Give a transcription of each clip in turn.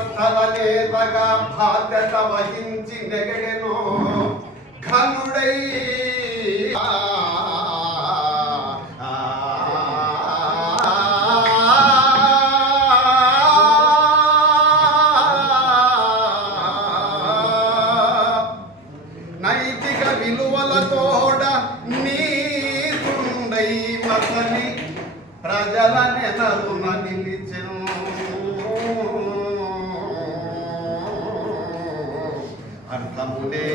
స్థల బాధ్యత వహించి నెగడెను ఘనుడై నైతిక విలువలతోడ నీతుండై మసలి ప్రజల నెలరున అర్థమునే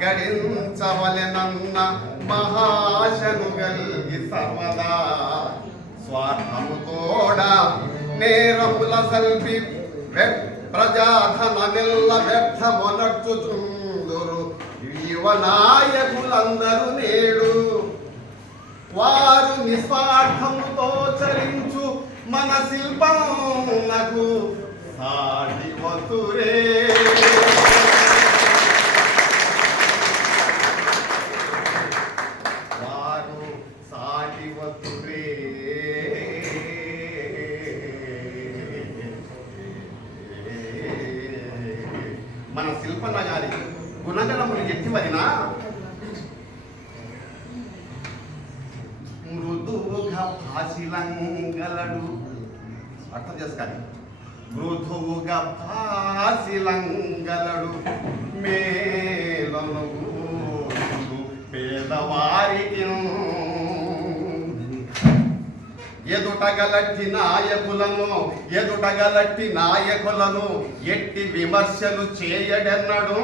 గడించవలెనన్న మహాశను గల్గి సర్వదా. స్వార్థము తోడ నేరముల సల్పి వె- ప్రజాధన నిల్ల వ్యర్థమునర్చుచుందురు యువ నాయకులందరూ నేడు వారు నిస్వార్థముతో చరించు మన శిల్పమునకు సాటి వతురే వారు మన వతురే గారి శిల్పనగారి గుణగణములు ఎత్తివదినా మృదువుగా భాషిలంగలడు అర్థం చేసుకోవాలి మృదువుగా భాషిలంగలడు మేలను పేదవారికి ఎదుటగలట్టి నాయకులను ఎదుటగలట్టి నాయకులను ఎట్టి విమర్శలు చేయడెన్నడు.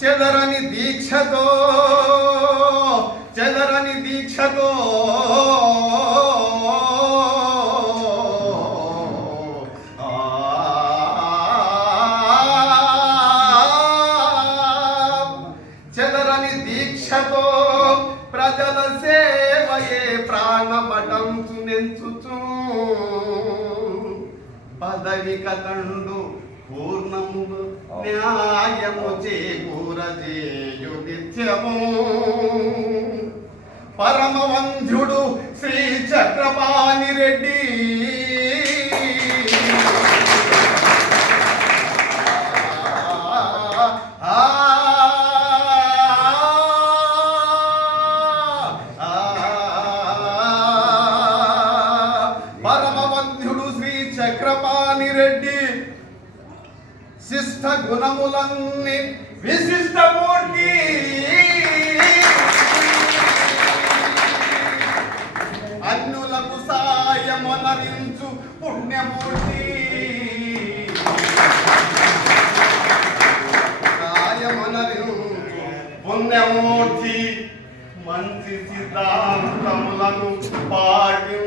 చెదరని దీక్షతో చెదరని దీక్షతో ప్రాణపటంచు నెంచుచూ పదవి కతండు పూర్ణము న్యాయము చేకూరజేయు నిత్యము. పరమవంధ్యుడు శ్రీ చక్రపాణి రెడ్డి చక్రపాణి రెడ్డి శిష్ట గుణములన్నీ విశిష్టమూర్తి అన్యులకు సాయమునరించు పుణ్యమూర్తి. సాయమనరించు పుణ్యమూర్తి. మంచి సిద్ధాంతములను పాటి